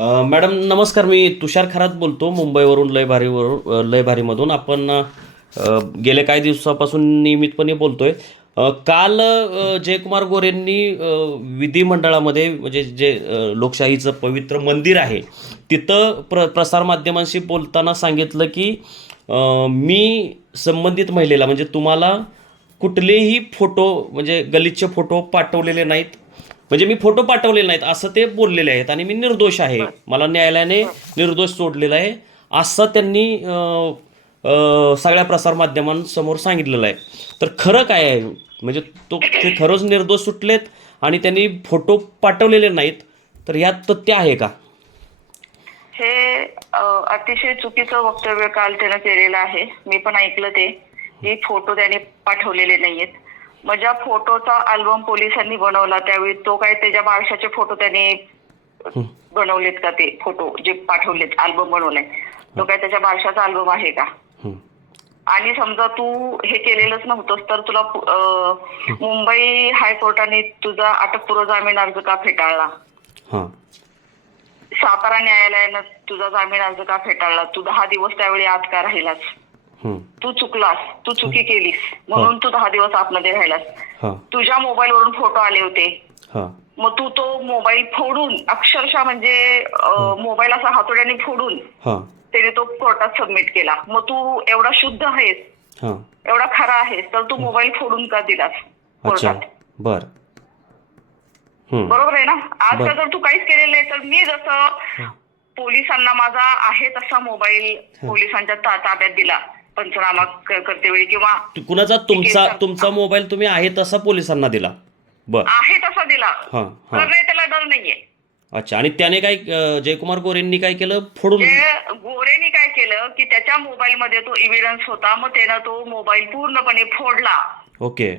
Madam नमस्कार. मी तुषार खरात बोलतो. मुंबईवरून लय भारीवरून लय भारीमधून आपण गेल्या गेले काही दिवसापासून नियमितपणे बोलतोय. आहे काल जयकुमार गोरेंनी विधिमंडळामध्ये म्हणजे जे लोकशाहीचं पवित्र मंदिर आहे तिथं प्र प्रसारमाध्यमांशी बोलताना सांगितलं की मी संबंधित महिलेला म्हणजे तुम्हाला कुठलेही फोटो म्हणजे गलिच्छ फोटो पाठवलेले नाहीत. म्हणजे मी फोटो पाठवलेले नाहीत असं ते बोललेले आहेत आणि मी निर्दोष आहे. मला न्यायालयाने निर्दोष सोडलेला आहे. असं त्यांनी सगळ्या प्रसारमाध्यमांसमोर सांगितलेलं आहे. तर खरं काय आहे? म्हणजे तो ते खरंच निर्दोष सुटलेत आणि त्यांनी फोटो पाठवलेले नाहीत तर यात तथ्य आहे का? हे अतिशय चुकीचं वक्तव्य काल त्यानं केलेलं आहे. मी पण ऐकलं ते. की फोटो त्याने पाठवलेले नाहीयेत. मग ज्या फोटोचा अल्बम पोलिसांनी बनवला त्यावेळी तो काय त्याच्या बाळशाचे फोटो त्याने बनवलेत का ते फोटो जे पाठवलेत अल्बम बनवलाय तो काय त्याच्या बाळशाचा अल्बम आहे का. आणि समजा तू हे केलेलंच नव्हतंस तर तुला मुंबई हायकोर्टाने तुझा अटकपूर्व जामीन अर्ज का फेटाळला? सातारा न्यायालयानं तुझा जामीन अर्ज का फेटाळला? तू दहा दिवस त्यावेळी आत का राहिलास. तू चुकलास. तू चुकी केलीस. म्हणून तू दहा दिवस आतमध्ये राहिलास. तुझ्या मोबाईल वरून फोटो आले होते. मग तू तो मोबाईल फोडून अक्षरशः म्हणजे मोबाईल असा हातोड्याने फोडून त्याने तो कोर्टात सबमिट केला. मग तू एवढा शुद्ध आहेस. हां. एवढा खरा आहेस तर तू मोबाईल फोडून का दिलास अच्छा. कोर्टात? बर. बरोबर आहे ना? आज जर तू काहीच केलेलं नाही तर मी जसं पोलिसांना माझा आहे तसा मोबाईल पोलिसांच्या ताब्यात दिला. पंचनामा क- करते वेळी किंवा कुणाचा तुमचा तुमचा मोबाईल तुम्ही आहे तसा पोलिसांना दिला. बर. आहे तसा दिला. हां तर हां नाही त्याला डर नाहीये. अच्छा आणि त्याने काय अं, जयकुमार गोरेंनी काय केलं? फोडून ते गोरेनी काय केलं की त्याच्या मोबाईल मध्ये तो इव्हिडन्स होता मग त्यानं तो मोबाईल पूर्णपणे फोडला. ओके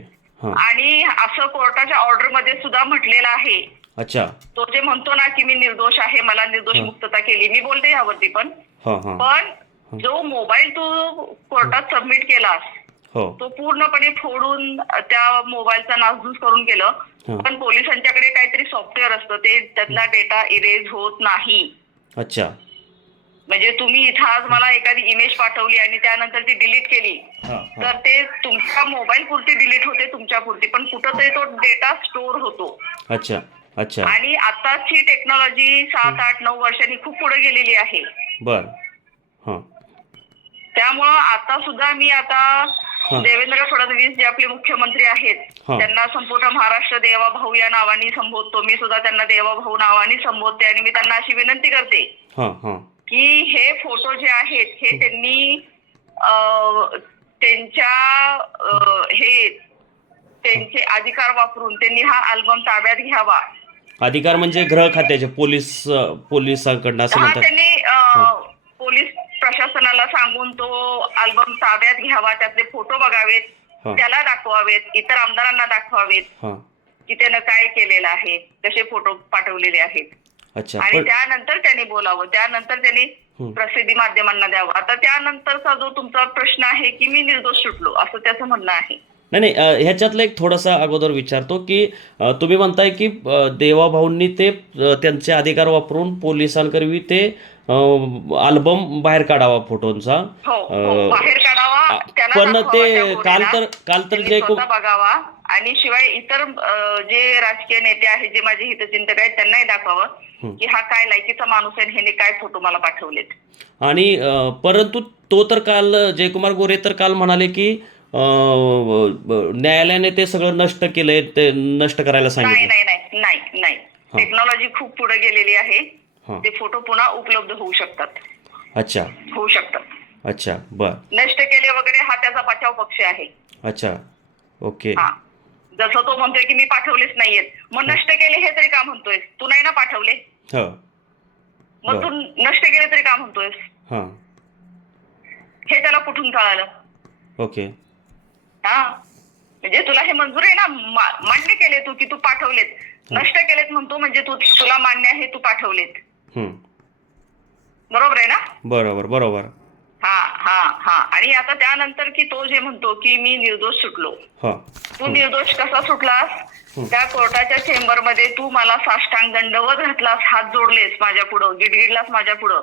हां. आणि असं कोर्टाच्या ऑर्डरमध्ये सुद्धा म्हटलेलं आहे. अच्छा. तो जे म्हणतो ना की मी निर्दोष आहे मला निर्दोष मुक्तता केली. मी बोलते यावरती पण. हां हां. पण जो मोबाईल तू कोर्टात सबमिट केलास हो. तो पूर्णपणे फोडून त्या मोबाईलचा नासधूस करून केलं. पण पोलिसांच्याकडे काहीतरी सॉफ्टवेअर असतं ते त्यातला डेटा इरेज होत नाही. अच्छा. म्हणजे तुम्ही इथं आज मला एखादी इमेज पाठवली आणि त्यानंतर ती डिलीट केली तर ते तुमच्या मोबाईल पुरती डिलीट होते तुमच्या पुरती पण कुठंतरी तो डेटा स्टोअर होतो. अच्छा अच्छा. आणि आताची टेक्नॉलॉजी सात आठ नऊ वर्षांनी खूप पुढे गेलेली आहे. बर. त्यामुळं आता सुद्धा मी आता देवेंद्र फडणवीस जे आपले मुख्यमंत्री आहेत. त्यांना संपूर्ण महाराष्ट्र देवा भाऊ या नावाने संबोधतो. मी सुद्धा त्यांना देवा भाऊ नावाने संबोधते आणि मी त्यांना अशी विनंती करते हां हां. की हे फोटो जे आहेत हे त्यांनी त्यांच्या हे त्यांचे अधिकार वापरून त्यांनी हा अल्बम ताब्यात घ्यावा. अधिकार म्हणजे गृह खात्याचे पोलीस पोलिसांकडनं असं म्हणतात. त्यांनी पोलीस प्रशासनाला सांगून तो अल्बम ताब्यात घ्यावा त्यातले फोटो बघावेत हा. त्याला दाखवावेत इतर आमदारांना दाखवावेत हां की त्यानं काय केलेलं आहे कसे फोटो पाठवलेले आहेत अच्छा आणि पण त्यानंतर त्यांनी बोलावं त्यानंतर त्यांनी हं. प्रसिद्धी माध्यमांना द्यावं आता त्यानंतरचा जो तुमचा प्रश्न आहे की मी निर्दोष सुटलो असं त्याचं म्हणणं आहे नाही नाही अ, ह्याच्यातलं एक थोडासा अगोदर विचारतो की अ, तुम्ही म्हणताय की अ, देवाभाऊंनी ते अ, त्यांचे अधिकार वापरून पोलिसांकरवी ते अल्बम बाहेर काढावा फोटोंचा. हो हो बाहेर काढावा त्याला पण दाखवावा ते काल. तर काल तर त्यांनी जे स्वतः बघावा. आणि शिवाय इतर अ, जे राजकीय नेते आहेत जे माझे हितचिंतक आहेत त्यांनाही दाखवावं की हा काय लायकीचा माणूस आहे आणि ह्याने काय फोटो मला पाठवलेत. आणि अ, परंतु तो तर काल जयकुमार गोरे तर काल म्हणाले की अ, ब- न्यायालयाने ते सगळं नष्ट केलंय ते नष्ट करायला नाही सांगितलं. नाही नाही नाही नाही. टेक्नॉलॉजी खूप पुढे गेलेली आहे. ते फोटो पुन्हा उपलब्ध होऊ शकतात. अच्छा. होऊ शकतात. अच्छा बर. नष्ट केले वगैरे हा त्याचा बचाव पक्ष आहे. अच्छा ओके. हा. जसं तो म्हणतोय की मी पाठवलेच नाहीयेत. मग नष्ट केले हे तरी का म्हणतोय? तू नाही ना पाठवले? हो. मग तू नष्ट केले तरी का म्हणतोयस? हां. हे त्याला कुठून कळालं? ओके. हा. म्हणजे तुला हे मंजूर आहे ना? मान्य केले तू की तू पाठवलेत. नष्ट केलेत म्हणतो म्हणजे तू तुला मान्य आहे तू पाठवलेत. बरोबर आहे ना? बरोबर बरोबर. हा हा हा. आणि आता त्यानंतर की तो जे म्हणतो की मी निर्दोष सुटलो. हा. तू निर्दोष कसा सुटलास? त्या कोर्टाच्या चेंबरमध्ये तू मला साष्टांग दंडवत घातलास हात जोडलेस माझ्या पुढं गिडगिडलास माझ्या पुढं.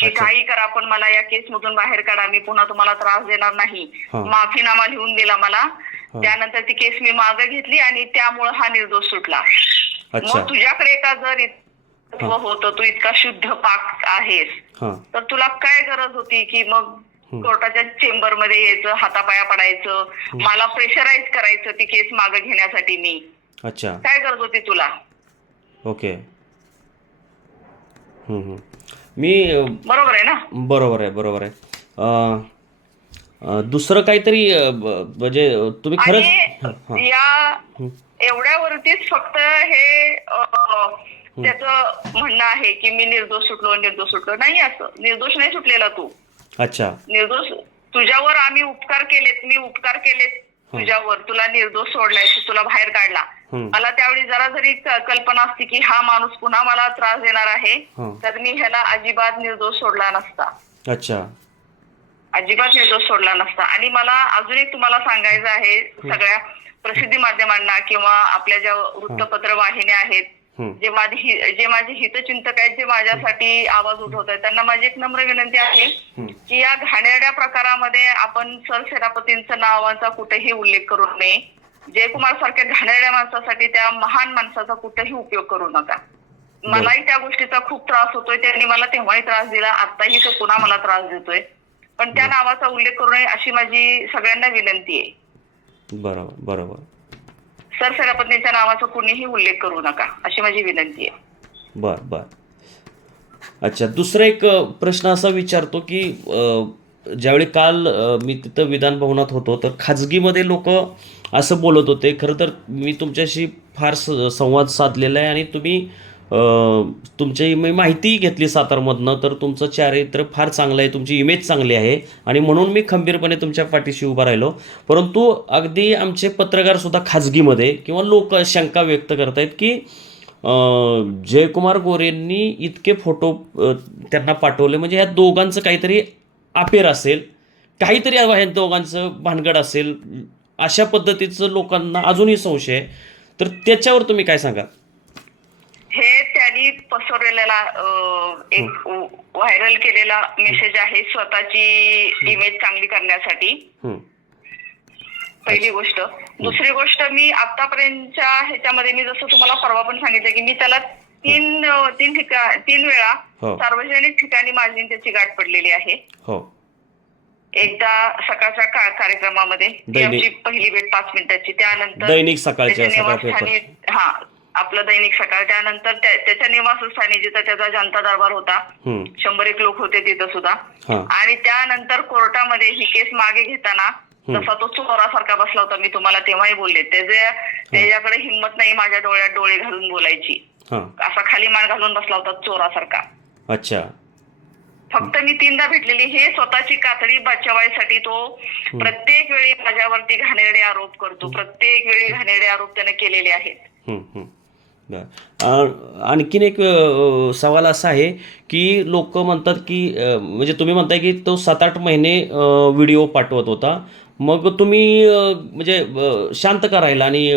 की. काही करा पण मला या केस मधून बाहेर काढा मी पुन्हा तुम्हाला त्रास देणार नाही. माफीनामा लिहून दिला मला. त्यानंतर ती केस मी मागे घेतली आणि त्यामुळे हा निर्दोष सुटला. मग तुझ्याकडे का जर इतकं होतं तू इतका शुद्ध पाक आहेस हा. तर तुला काय गरज होती की मग कोर्टाच्या चेंबरमध्ये यायचं हातापाया पडायचं मला प्रेशराईज करायचं ती केस मागे घेण्यासाठी मी? अच्छा. काय गरज होती तुला? ओके. मी बरोबर आहे ना? बरोबर आहे बरोबर आहे. दुसरं काहीतरी म्हणजे तुम्ही खरंच हा, हा. या एवढ्यावरतीच फक्त हे त्याचं म्हणणं आहे की मी निर्दोष सुटलो निर्दोष सुटलो. नाही असं. निर्दोष नाही सुटलेला तू. अच्छा. निर्दोष तुझ्यावर आम्ही उपकार केलेत मी उपकार केलेत तुझ्यावर. तुला निर्दोष सोडलाय तुला बाहेर काढला. मला त्यावेळी जरा जरी कल्पना असती की हा माणूस पुन्हा मला त्रास देणार आहे. तर मी ह्याला अजिबात निर्दोष सोडला नसता. अच्छा. अजिबात निर्दोष सोडला नसता. आणि मला अजून एक तुम्हाला सांगायचं आहे सगळ्या प्रसिद्धी माध्यमांना किंवा आपल्या ज्या वृत्तपत्र वाहिन्या आहेत. जे माझे जे माझे हितचिंतक आहेत जे माझ्यासाठी आवाज उठवत आहेत त्यांना माझी एक नम्र विनंती आहे की या घाणेरड्या प्रकारामध्ये आपण सरसेनापतींचं नावाचा कुठेही उल्लेख करू नये. जयकुमार सारख्या घाणेरड्या माणसासाठी त्या महान माणसाचा कुठेही उपयोग करू नका. मलाही त्या गोष्टीचा खूप त्रास होतोय त्यांनी मला तेव्हाही त्रास दिला आताही तो पुन्हा मला त्रास देतोय. पण त्या नावाचा उल्लेख करू नये अशी माझी सगळ्यांना विनंती आहे. बरोबर बरोबर. सरसेनापतींच्या नावाचा कुणीही उल्लेख करू नका अशी माझी विनंती आहे. बर बर. अच्छा दुसरा एक प्रश्न असा विचारतो की ज्यावेळी काल मी तिथं विधान भवनात होतो तर खाजगीमध्ये लोक असं बोलत होते खरं तर मी तुमच्याशी फार संवाद साधलेला आहे आणि तुम्ही तुमची मी माहिती घेतली सातारमधनं तर तुमचं चारित्र्य फार चांगलं आहे तुमची इमेज चांगली आहे. आणि म्हणून मी खंबीरपणे तुमच्या पाठीशी उभा राहिलो. परंतु अगदी आमचे पत्रकारसुद्धा खाजगीमध्ये किंवा लोक शंका व्यक्त करत आहेत की जयकुमार गोरेंनी इतके फोटो त्यांना पाठवले. म्हणजे ह्या दोघांचं काहीतरी अपेर असेल काहीतरी ह्या दोघांचं भानगड असेल अशा पद्धतीचं लोकांना अजूनही संशय आहे. तर त्याच्यावर तुम्ही काय सांगा पसरवलेला अं, एक व्हायरल केलेला मेसेज आहे स्वतःची इमेज चांगली करण्यासाठी. हं, पहिली गोष्ट. दुसरी गोष्ट मी आतापर्यंतच्या ह्याच्यामध्ये मी जसं तुम्हाला परवा पण सांगितलं की मी त्याला तीन तीन ठिका तीन वेळा हो. सार्वजनिक ठिकाणी माझी त्याची गाठ पडलेली आहे. हो. एकदा सकाळच्या कार्यक्रमामध्ये आमची पहिली भेट पाच मिनिटाची. त्यानंतर दैनिक सकाळच्या हा. आपलं दैनिक सकाळ त्यानंतर त्या- त्याच्या निवासस्थानी जिथं त्याचा जनता दरबार होता शंभर एक लोक होते तिथं सुद्धा. आणि त्यानंतर कोर्टामध्ये ही केस मागे घेताना तसा तो चोरासारखा बसला होता मी तुम्हाला तेव्हाही बोलले. त्याचे त्याच्याकडे हिंमत नाही माझ्या डोळ्यात डोळे घालून बोलायची. असा खाली मान घालून बसला होता चोरासारखा. अच्छा. फक्त मी तीनदा भेटलेली हे स्वतःची कातडी बचावायसाठी तो प्रत्येक वेळी माझ्यावरती घाणेरडे आरोप करतो. प्रत्येक वेळी घाणेरडे आरोप त्याने केलेले आहेत. आणखीन एक सवाल असा आहे की लोक म्हणतात की म्हणजे तुम्ही म्हणताय की तो सात आठ महिने व्हिडिओ पाठवत होता. मग तुम्ही म्हणजे शांत का राहिला आणि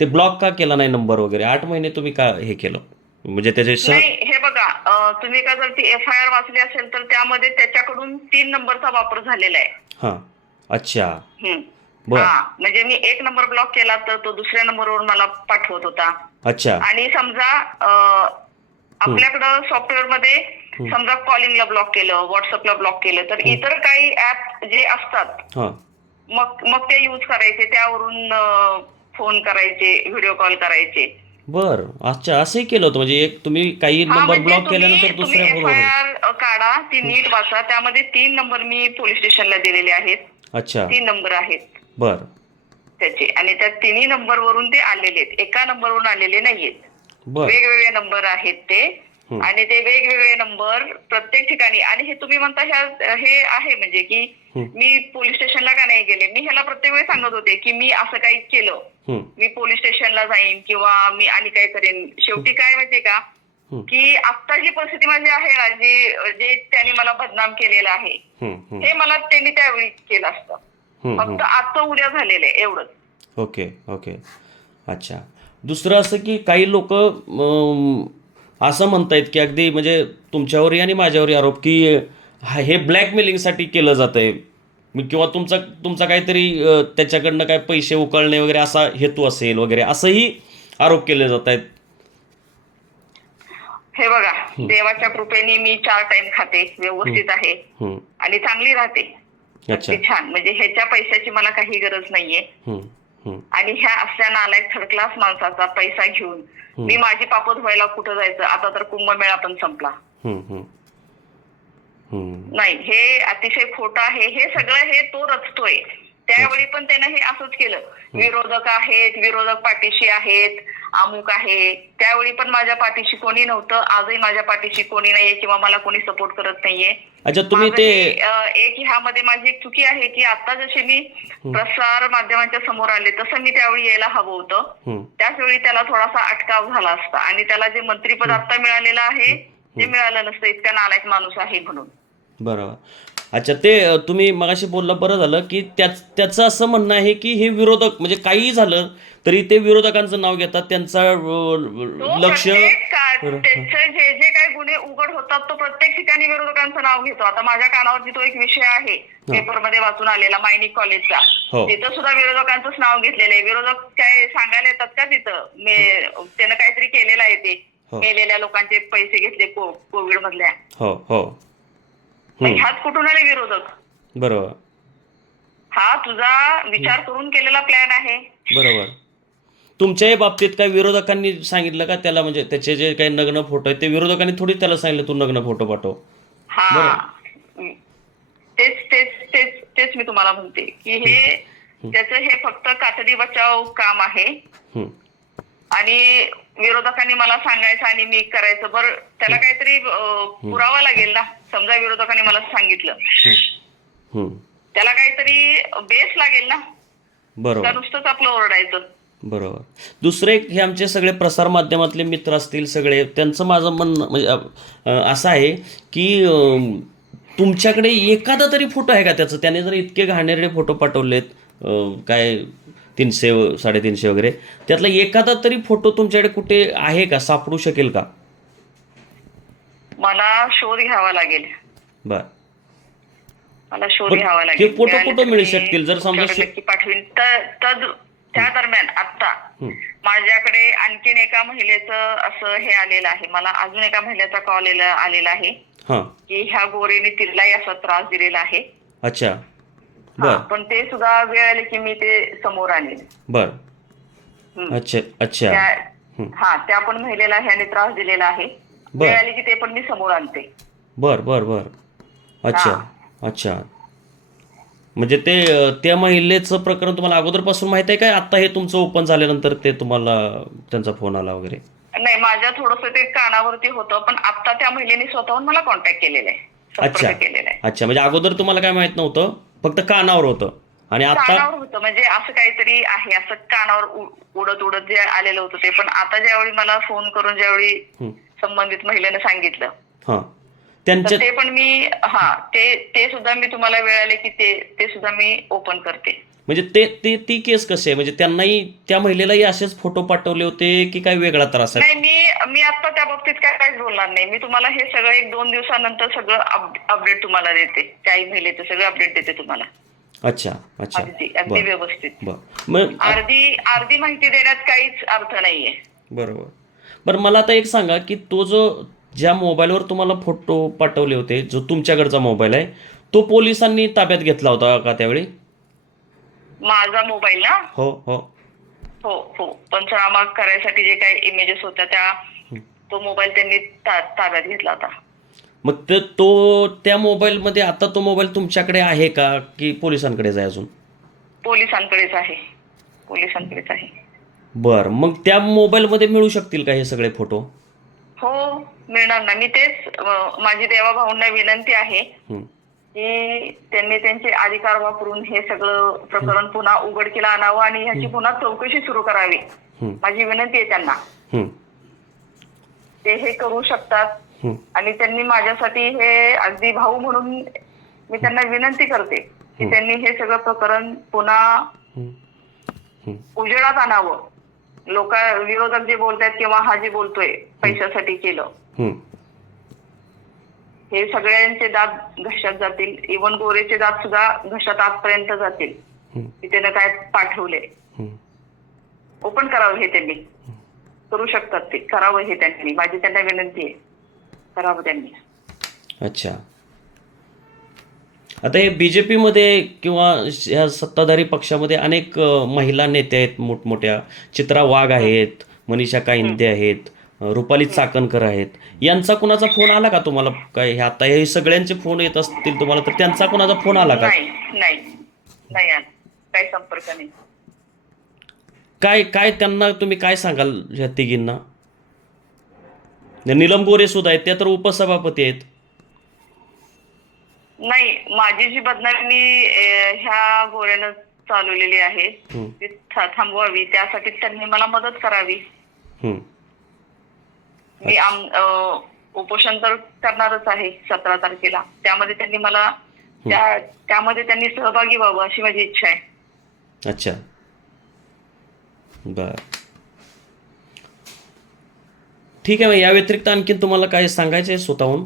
ते ब्लॉक का केला नाही नंबर वगैरे? आठ महिने तुम्ही का हे केलं? म्हणजे त्याचे हे बघा तुम्ही का जर ती एफ आय आर वाचली असेल तर त्यामध्ये त्याच्याकडून तीन नंबरचा वापर झालेला आहे. हां. अच्छा. हा म्हणजे मी एक नंबर ब्लॉक केला तर तो दुसऱ्या नंबरवर मला पाठवत होता. अच्छा. आणि समजा आपल्याकडं सॉफ्टवेअरमध्ये समजा कॉलिंगला ब्लॉक केलं व्हॉट्सअपला ब्लॉक केलं तर इतर काही ऍप जे असतात मग मग ते यूज करायचे त्यावरून फोन करायचे व्हिडिओ कॉल करायचे. बर. अच्छा असंही केलं होतं म्हणजे एक तुम्ही काही नंबर म्हणजे ब्लॉक तुम्ही केल्यानंतर दुसऱ्या एफ बरोबर आय आर काढा ती नीट वाचा त्यामध्ये तीन नंबर मी पोलीस स्टेशनला दिलेले आहेत. अच्छा. तीन नंबर आहेत. बर. त्याचे. आणि त्या तिन्ही नंबर वरून ते आलेले आहेत. एका नंबरवरून आलेले नाहीयेत. बर. वेगवेगळे नंबर आहेत ते. आणि ते वेगवेगळे नंबर प्रत्येक ठिकाणी. आणि हे तुम्ही म्हणता ह्या हे आहे म्हणजे की मी पोलीस स्टेशनला का नाही गेले? मी ह्याला प्रत्येक वेळी सांगत होते की मी असं काही केलं. मी पोलीस स्टेशनला जाईन किंवा मी आणि काय करेन. शेवटी काय माहितीये का? की आता जी परिस्थिती माझी आहे ना जी जे त्यांनी मला बदनाम केलेलं आहे. हं, मला त्यांनी त्यावेळी केलं असतं. फक्त आजचं उद्या झालेलं आहे एवढंच. Okay okay. अच्छा. दुसरं असं की काही लोक असं म्हणतायत की अगदी म्हणजे तुमच्यावरही आणि माझ्यावरही आरोप की हा- ब्लॅकमेलिंगसाठी केलं जातं आहे किंवा तुमचा तुमचा काहीतरी त्याच्याकडनं काय पैसे उकळणे वगैरे असा हेतू असेल वगैरे असंही आरोप केले जात आहेत हे बघा देवाच्या कृपेने मी चार टाइम खाते व्यवस्थित आहे. आणि चांगली राहते. छान. म्हणजे ह्याच्या पैशाची मला काही गरज नाहीये. आणि ह्या असल्या नालायक थर्ड क्लास माणसाचा पैसा घेऊन. मी माझी पापत व्हायला कुठं जायचं? आता तर कुंभमेळा पण संपला. नाही हे अतिशय खोटं आहे. हे सगळं हे तो रचतोय. त्यावेळी पण त्यानं हे असंच केलं. विरोधक आहेत विरोधक पाठीशी आहेत अमुक आहे. त्यावेळी पण माझ्या पाठीशी कोणी नव्हतं. आजही माझ्या पाठीशी कोणी नाहीये किंवा मला कोणी सपोर्ट करत नाहीये. अच्छा तुम्ही ते हे, एक ह्यामध्ये माझी एक चुकी आहे की आता जसे मी प्रसार माध्यमांच्या समोर आले तसं मी त्यावेळी यायला हवं होतं. त्याच वेळी त्याला थोडासा अटकाव झाला असता आणि त्याला जे मंत्रीपद आता मिळालेलं आहे ते मिळालं नसतं. इतका नालायक माणूस आहे म्हणून. बरोबर. अच्छा ते तुम्ही मगाशी बोलला बरं झालं की त्याच त्याचं असं म्हणणं आहे की हे विरोधक म्हणजे काहीही झालं तरी ते विरोधकांचं नाव घेतात त्यांचा लक्ष त्याचे जे जे काही गुन्हे उघड होतात तो प्रत्येक ठिकाणी विरोधकांचं नाव घेतो. आता माझ्या कानावरती तो एक विषय आहे पेपरमध्ये वाचून आलेला मायनिक कॉलेजचा. हो. तिथं सुद्धा विरोधकांचंच नाव घेतलेलं आहे. विरोधक काय सांगायला येतात का तिथं? मे त्यानं काहीतरी केलेलं आहे ते. हो. मेलेल्या लोकांचे पैसे घेतले कोविड मधल्या हो हो. हं, ह्यात कुठून आले विरोधक. बरोबर. हा तुझा विचार करून केलेला प्लॅन आहे. बरोबर. तुमच्याही बाबतीत काही विरोधकांनी सांगितलं का त्याला? म्हणजे त्याचे जे काही नग्न फोटो आहेत ते विरोधकांनी थोडी त्याला सांगितलं तू नग्न फोटो पाठव. हा. तेच तेच तेच तेच मी तुम्हाला म्हणते की हे त्याचं हे फक्त कातडी बचाव काम आहे. आणि विरोधकांनी मला सांगायचं आणि मी करायचं. बरं त्याला काहीतरी अं, पुरावा लागेल ना? समजा विरोधकांनी मला सांगितलं. त्याला काहीतरी बेस लागेल ना? का बरोबर नुसतंच आपलं ओरडायचं. बरोबर. दुसरे एक हे आमचे सगळे प्रसार माध्यमातले मित्र असतील सगळे त्यांचं माझं म्हणणं म्हणजे अ, अ, असं आहे की अम, तुमच्याकडे एखादा तरी फोटो आहे का त्याचं? त्याने जर इतके घाणेरडे फोटो पाठवलेत अ, काय तीनशे साडेतीनशे वगैरे त्यातला एखादा तरी फोटो तुमच्याकडे कुठे आहे का? सापडू शकेल का? मला शोध घ्यावा लागेल. बर. मला शोध घ्यावा लागेल. फोटो मिळाले कुठं तर मिळू मी शकतील? जर समजा तुमच्याकडे शे- नक्की पाठवीन. तर तद- त्या दरम्यान आता हं, माझ्याकडे आणखीन एका महिलेचं असं हे आलेलं आहे. मला अजून एका महिलेचा कॉल आलेला आहे. हां. की ह्या गोरेने तिलाही असा त्रास दिलेला आहे. अच्छा. हा, बर. पण ते सुद्धा वेळ आली की मी ते समोर आले बर. हं. अच्छा अच्छा. त्या हा त्या पण महिलेला ह्याने त्रास दिलेला आहे. आली की ते पण मी समोर आणते. बर बर बर. अच्छा अच्छा. म्हणजे ते त्या महिलेचं प्रकरण तुम्हाला अगोदरपासून माहीत आहे काय? आता हे तुमचं ओपन झाल्यानंतर ते तुम्हाला त्यांचा फोन आला वगैरे? नाही माझ्या थोडस ते कानावरती होतं पण आता त्या महिलेने स्वतःहून मला कॉन्टॅक्ट केलेला आहे. अच्छा. केलेला आहे. अच्छा म्हणजे अगोदर तुम्हाला काय माहीत नव्हतं? फक्त कानावर होतं. आणि आता कानावर होतं. म्हणजे असं काहीतरी आहे. असं कानावर उ- उडत उडत जे आलेलं होतं ते. पण आता ज्यावेळी मला फोन करून ज्यावेळी संबंधित महिलेनं सांगितलं. हां. तर त्यांच्या ते पण मी हा. ते ते सुद्धा मी तुम्हाला वेळ आले की ते ते सुद्धा मी ओपन करते. म्हणजे ते ते ती केस कशी आहे? म्हणजे त्यांनाही त्या महिलेलाही असेच फोटो पाठवले होते की काय वेगळा त्रास आहे? नाही मी मी आता त्या बाबतीत काय काहीच बोलणार नाही. मी तुम्हाला हे सगळं एक दोन दिवसानंतर सगळं अपडेट तुम्हाला देते. त्याही महिलेचं सगळं अपडेट देते तुम्हाला. अच्छा अच्छा. अगदी अगदी बर व्यवस्थित. बर. मग अर्धी अर्धी माहिती देण्यात काहीच अर्थ नाहीये. बरोबर. बरं मला आता एक सांगा की तो जो ज्या मोबाईलवर तुम्हाला फोटो पाठवले होते जो तुमच्याकडचा मोबाईल आहे तो पोलिसांनी ताब्यात घेतला होता का त्यावेळी? माझा मोबाईल ना? हो हो. हो हो. पंचनामा करायसाठी जे काही इमेजेस होत्या त्या तो मोबाईल त्यांनी ता- ताब्यात घेतला होता. मग ते तो त्या मोबाईलमध्ये आता तो मोबाईल तुमच्याकडे आहे का की पोलिसांकडेच आहे अजून? पोलिसांकडेच आहे. पोलिसांकडेच आहे. बरं मग त्या मोबाईलमध्ये मिळू शकतील का हे सगळे फोटो? हो मिळणार ना. मी तेच अं, माझी देवाभाऊंना विनंती आहे हं, की त्यांनी त्यांचे अधिकार वापरून हे सगळं प्रकरण पुन्हा उघडकीला आणावं आणि ह्याची पुन्हा चौकशी सुरू करावी. हं, माझी विनंती आहे त्यांना. हं. ते हे करू शकतात. आणि त्यांनी माझ्यासाठी हे अगदी भाऊ म्हणून मी त्यांना विनंती करते की त्यांनी हे सगळं प्रकरण पुन्हा उजेडात आणावं. लोक विरोधक जे बोलतायत किंवा हा जे बोलतोय पैशासाठी केलं. हं. सगळ्यांचे दात घशात जातील. इवन गोरेचे दात सुद्धा घशात आतपर्यंत जातील. की त्यानं काय पाठवले. ओपन करावं हे त्यांनी. करू शकतात ते. करावं हे त्यांनी. माझी त्यांना विनंती आहे. करावं त्यांनी. अच्छा. आता हे बी जे पीमध्ये किंवा ह्या सत्ताधारी पक्षामध्ये अनेक महिला नेत्या आहेत मोठमोठ्या. चित्रा वाघ आहेत मनीषा कायंदे आहेत रुपाली चाकणकर आहेत. यांचा कुणाचा फोन आला का तुम्हाला काय हे आता हे सगळ्यांचे फोन येत असतील तुम्हाला तर त्यांचा कुणाचा फोन आला का? नाही संपर्क नाही. काय काय त्यांना तुम्ही काय सांगाल ह्या तिघींना? नीलम गोरे सुद्धा आहेत त्या तर उपसभापती आहेत. नाही माझी जी बदनामी अं, ह्या गोऱ्यानं चालवलेली आहे ती था- थांबवावी त्यासाठी त्यांनी मला मदत करावी. मी आम अं, उपोषण तर करणारच आहे सतरा तारखेला. त्यामध्ये त्यांनी मला त्या त्यामध्ये त्यांनी सहभागी व्हावं अशी माझी इच्छा आहे. अच्छा. बर. ठीक आहे मग या व्यतिरिक्त आणखीन तुम्हाला काय सांगायचं आहे स्वतःहून?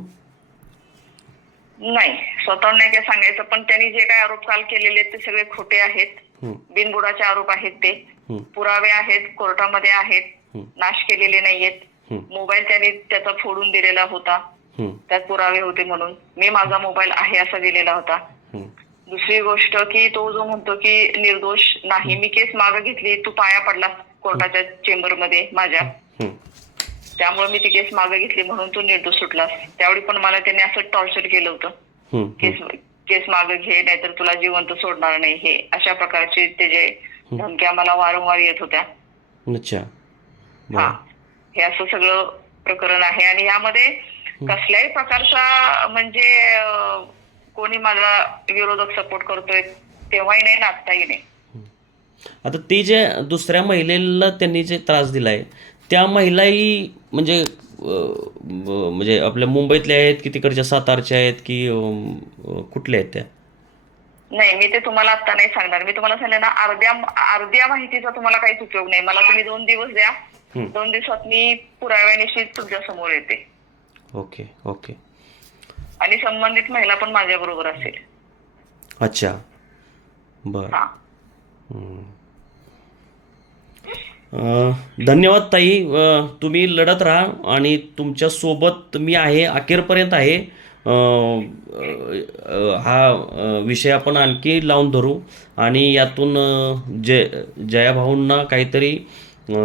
नाही स्वतः नाही काय सांगायचं पण त्यांनी जे काय आरोप काल केलेले ते सगळे खोटे आहेत. हं, बिनबुडाचे आरोप आहेत ते. हं, पुरावे आहेत कोर्टामध्ये आहेत हं, नाश केलेले नाहीयेत. हं, मोबाईल त्यांनी त्याचा फोडून दिलेला होता. हं, त्यात पुरावे होते म्हणून. मी माझा मोबाईल आहे असा दिलेला होता. हं, दुसरी गोष्ट की तो जो म्हणतो की निर्दोष नाही मी केस मागे घेतली तू पाया पडला कोर्टाच्या चेंबरमध्ये माझ्या. हं, त्यामुळे मी ती केस मागे घेतली म्हणून तू निर्दोष सुटलास. त्यावेळी पण मला त्याने असं टॉर्चर केलं होतं. केस केस मागे घे नाहीतर तुला जिवंत सोडणार नाही हे. अशा प्रकारचे ते जे धमक्या मला वारंवार येत होत्या. हं. अच्छा हा. हे असं सगळं प्रकरण आहे. आणि यामध्ये कसल्याही प्रकारचा म्हणजे कोणी मला विरोधक सपोर्ट करतोय तेव्हाही नाही ना आत्ताही नाही आता ते जे दुसऱ्या महिलेला त्यांनी जे त्रास दिलाय त्या महिलाही म्हणजे म्हणजे आपल्या मुंबईतल्या आहेत की तिकडच्या सातारच्या आहेत की कुठल्या आहेत त्या? नाही मी ते तुम्हाला आता नाही सांगणार. मी तुम्हाला सांगले ना अर्ध्या अर्ध्या माहितीचा तुम्हाला काहीच उपयोग नाही. मला तुम्ही दोन दिवस द्या. दोन दिवसात मी पुराव्यानिशी तुमच्यासमोर येते. Okay okay. आणि संबंधित महिला पण माझ्या बरोबर असेल. अच्छा. बर. धन्यवाद ताई. तुम्ही लढत राहा आणि तुमच्यासोबत मी आहे अखेरपर्यंत आहे. हा विषय आपण आणखी लावून धरू. आणि यातून जय जयाभाऊंना काहीतरी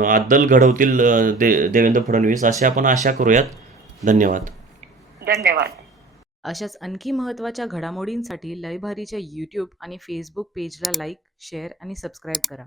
अद्दल घडवतील दे देवेंद्र फडणवीस अशी आपण आशा करूयात. धन्यवाद. धन्यवाद. अशाच आणखी महत्त्वाच्या घडामोडींसाठी लयभारीच्या यूट्यूब आणि फेसबुक पेजला लाईक शेअर आणि सबस्क्राईब करा.